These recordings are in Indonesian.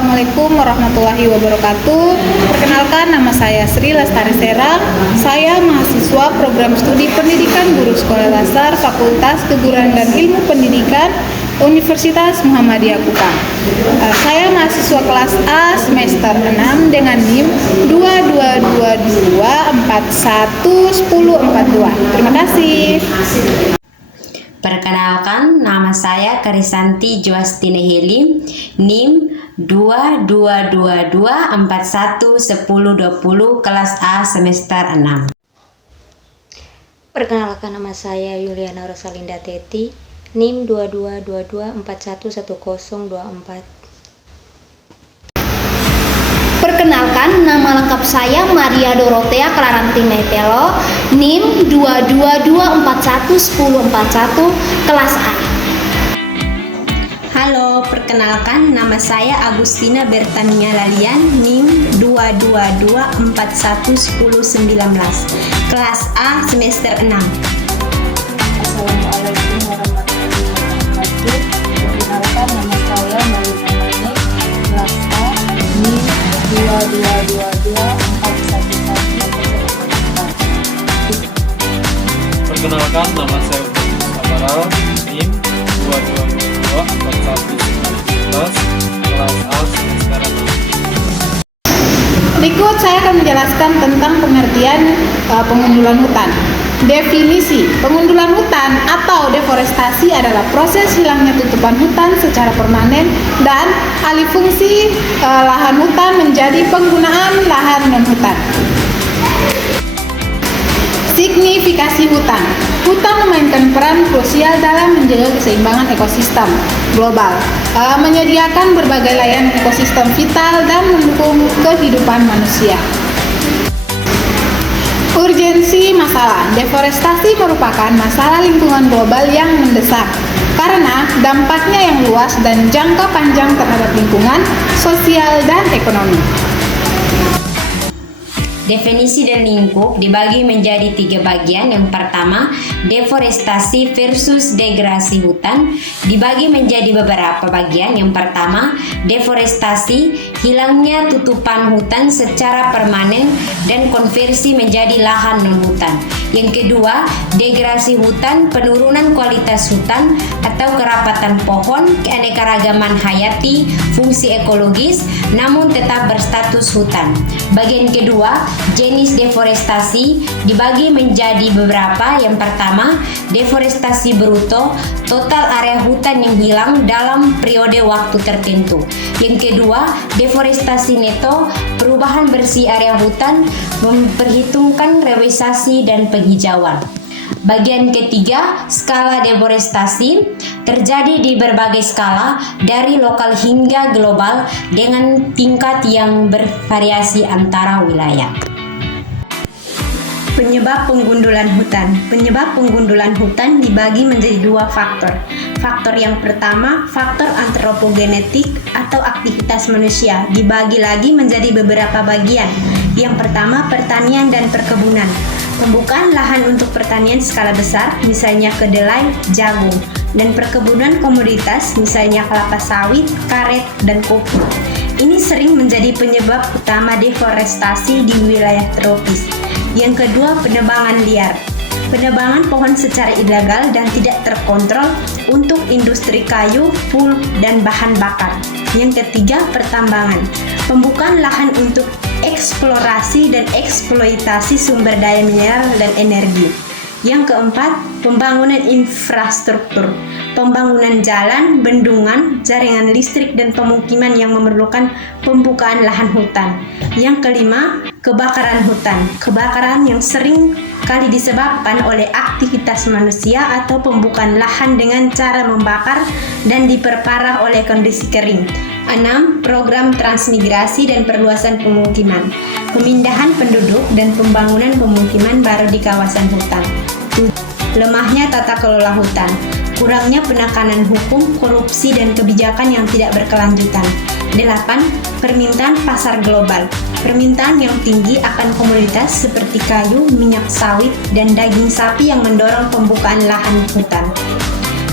Assalamualaikum warahmatullahi wabarakatuh. Perkenalkan, nama saya Sri Lestari Serang. Saya mahasiswa program studi pendidikan guru sekolah dasar Fakultas Keguruan dan Ilmu Pendidikan Universitas Muhammadiyah Kupang. Saya mahasiswa kelas A semester 6 dengan NIM 2222411042. Terima kasih. Perkenalkan, nama saya Karisanti Joastine Heli, NIM 2222411020 kelas A semester 6. Perkenalkan, nama saya Yuliana Rosalinda Teti, NIM 2222411024. Perkenalkan, nama lengkap saya Maria Dorothea Claranti Metelo, NIM 2222411041 kelas A. Halo, perkenalkan, nama saya Agustina Bertania Lalian, NIM 2222411019 kelas A semester 6. Assalamualaikum warahmatullahi wabarakatuh. Perkenalkan, nama saya Malika Manik, kelas A, NIM 2222411044. Perkenalkan, nama saya Sabaral, NIM 22224119 kelas A semester 6. Berikut saya akan menjelaskan tentang pengertian pengundulan hutan. Definisi pengundulan hutan atau deforestasi adalah proses hilangnya tutupan hutan secara permanen dan alih fungsi lahan hutan menjadi penggunaan lahan non-hutan. Signifikasi hutan. Hutan memainkan peran krusial dalam menjaga keseimbangan ekosistem global, menyediakan berbagai layanan ekosistem vital dan mendukung kehidupan manusia. Urgensi masalah. Deforestasi merupakan masalah lingkungan global yang mendesak karena dampaknya yang luas dan jangka panjang terhadap lingkungan, sosial, dan ekonomi. Definisi dan lingkup dibagi menjadi 3 bagian. Yang pertama, deforestasi versus degradasi hutan dibagi menjadi beberapa bagian. Yang pertama, deforestasi, hilangnya tutupan hutan secara permanen dan konversi menjadi lahan non-hutan. Yang kedua, degradasi hutan, penurunan kualitas hutan atau kerapatan pohon, keanekaragaman hayati, fungsi ekologis, namun tetap berstatus hutan. Bagian kedua, jenis deforestasi dibagi menjadi beberapa. Yang pertama, deforestasi bruto, total area hutan yang hilang dalam periode waktu tertentu. Yang kedua, deforestasi neto, perubahan bersih area hutan, memperhitungkan revitalisasi dan penghijauan. Bagian ketiga, skala deforestasi terjadi di berbagai skala dari lokal hingga global dengan tingkat yang bervariasi antara wilayah. Penyebab penggundulan hutan. Penyebab penggundulan hutan dibagi menjadi 2 faktor. Faktor yang pertama, faktor antropogenetik atau aktivitas manusia, dibagi lagi menjadi beberapa bagian. Yang pertama, pertanian dan perkebunan. Pembukaan lahan untuk pertanian skala besar, misalnya kedelai, jagung, dan perkebunan komoditas, misalnya kelapa sawit, karet, dan kopi. Ini sering menjadi penyebab utama deforestasi di wilayah tropis. Yang kedua, penebangan liar. Penebangan pohon secara ilegal dan tidak terkontrol untuk industri kayu, pulp, dan bahan bakar. Yang ketiga, pertambangan. Pembukaan lahan untuk eksplorasi dan eksploitasi sumber daya mineral dan energi. Yang keempat, pembangunan infrastruktur. Pembangunan jalan, bendungan, jaringan listrik, dan pemukiman yang memerlukan pembukaan lahan hutan. Yang kelima, kebakaran hutan. Kebakaran yang sering kali disebabkan oleh aktivitas manusia atau pembukaan lahan dengan cara membakar dan diperparah oleh kondisi kering. 6. Program transmigrasi dan perluasan pemukiman. Pemindahan penduduk dan pembangunan pemukiman baru di kawasan hutan. 7. Lemahnya tata kelola hutan. Kurangnya penekanan hukum, korupsi, dan kebijakan yang tidak berkelanjutan. 8. Permintaan pasar global. Permintaan yang tinggi akan komoditas seperti kayu, minyak sawit, dan daging sapi yang mendorong pembukaan lahan hutan.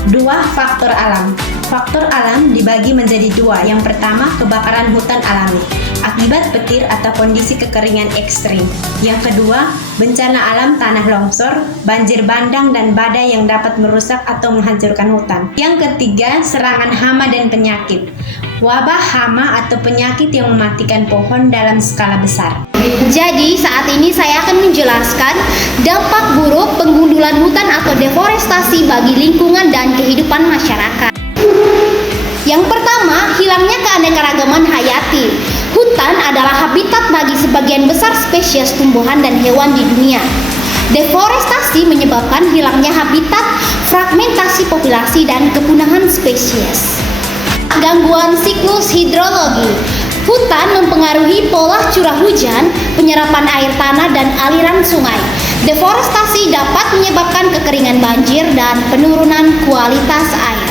2. Faktor alam. Faktor alam dibagi menjadi dua. Yang pertama, kebakaran hutan alami akibat petir atau kondisi kekeringan ekstrim. Yang kedua, bencana alam tanah longsor, banjir bandang, dan badai yang dapat merusak atau menghancurkan hutan. Yang ketiga, serangan hama dan penyakit. Wabah hama atau penyakit yang mematikan pohon dalam skala besar. Jadi saat ini saya akan menjelaskan dampak buruk penggundulan hutan atau deforestasi bagi lingkungan dan kehidupan masyarakat. Yang pertama, hilangnya keanekaragaman hayati. Hutan adalah habitat bagi sebagian besar spesies tumbuhan dan hewan di dunia. Deforestasi menyebabkan hilangnya habitat, fragmentasi populasi, dan kepunahan spesies. Gangguan siklus hidrologi. Hutan mempengaruhi pola curah hujan, penyerapan air tanah, dan aliran sungai. Deforestasi dapat menyebabkan kekeringan banjir dan penurunan kualitas air.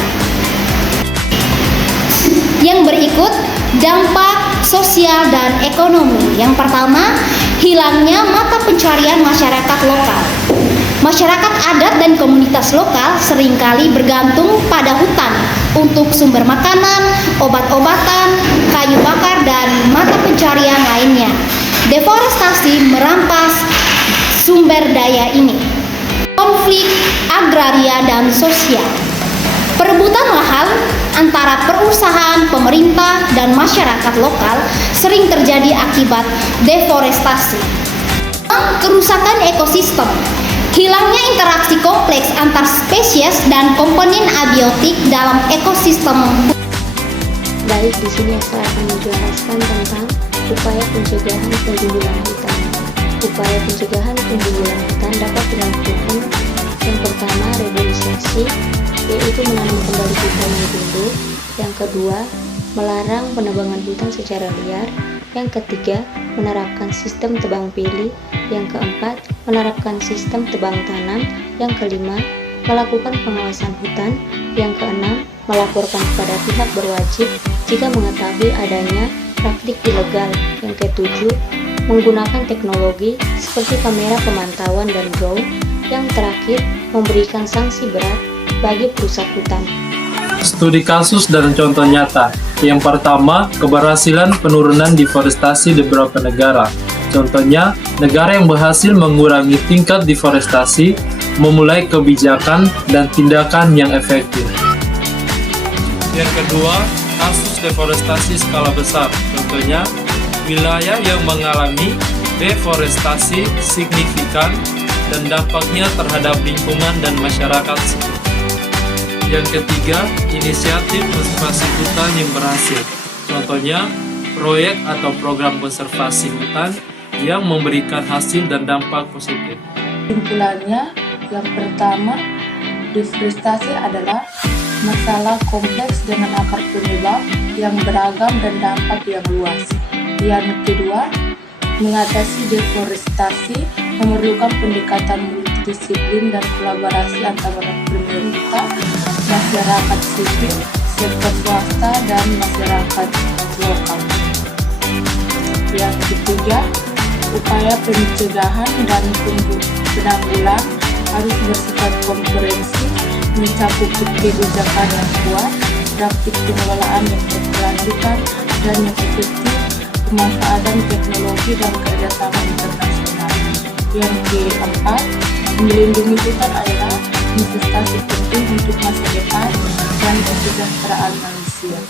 Yang berikut, dampak sosial dan ekonomi. Yang pertama, hilangnya mata pencarian masyarakat lokal. Masyarakat adat dan komunitas lokal seringkali bergantung pada hutan untuk sumber makanan, obat-obatan, kayu bakar, dan mata pencarian lainnya. Deforestasi merampas sumber daya ini. Konflik agraria dan sosial. Perebutan lahan antara perusahaan, pemerintah, dan masyarakat lokal sering terjadi akibat deforestasi. Kerusakan ekosistem. Hilangnya interaksi kompleks antar spesies dan komponen abiotik dalam ekosistem. Baik, di sini saya akan menjelaskan tentang upaya pencegahan penggundulan hutan. Upaya pencegahan penggundulan hutan dapat dilakukan. Yang pertama, reboisasi, yaitu menanam kembali hutan yang gundul. Yang kedua, melarang penebangan hutan secara liar. Yang ketiga, menerapkan sistem tebang pilih. Yang keempat, menerapkan sistem tebang tanam. Yang kelima, melakukan pengawasan hutan. Yang keenam, melaporkan kepada pihak berwajib jika mengetahui adanya praktik ilegal. Yang ketujuh, menggunakan teknologi seperti kamera pemantauan dan drone. Yang terakhir, memberikan sanksi berat bagi perusak hutan. Studi kasus dan contoh nyata. Yang pertama, keberhasilan penurunan deforestasi di beberapa negara. Contohnya, negara yang berhasil mengurangi tingkat deforestasi memulai kebijakan dan tindakan yang efektif. Yang kedua, kasus deforestasi skala besar. Contohnya, wilayah yang mengalami deforestasi signifikan dan dampaknya terhadap lingkungan dan masyarakat sekitar. Yang ketiga, inisiatif konservasi hutan yang berhasil. Contohnya, proyek atau program konservasi hutan yang memberikan hasil dan dampak positif. Kesimpulannya, yang pertama, deforestasi adalah masalah kompleks dengan akar penyebab yang beragam dan dampak yang luas. Yang kedua, mengatasi deforestasi memerlukan pendekatan multidisiplin dan kolaborasi antara pemerintah, masyarakat sipil, sektor swasta, dan masyarakat lokal. Yang ketiga, upaya pencegahan dan penanggulangan harus bersifat komprehensif, mencakup kebijakan yang kuat, praktik pengelolaan yang berkelanjutan, dan yang efektif, pemanfaatan teknologi dan kerjasama internasional. Yang keempat, melindungi hutan adalah investasi penting untuk masa depan dan kesejahteraan manusia.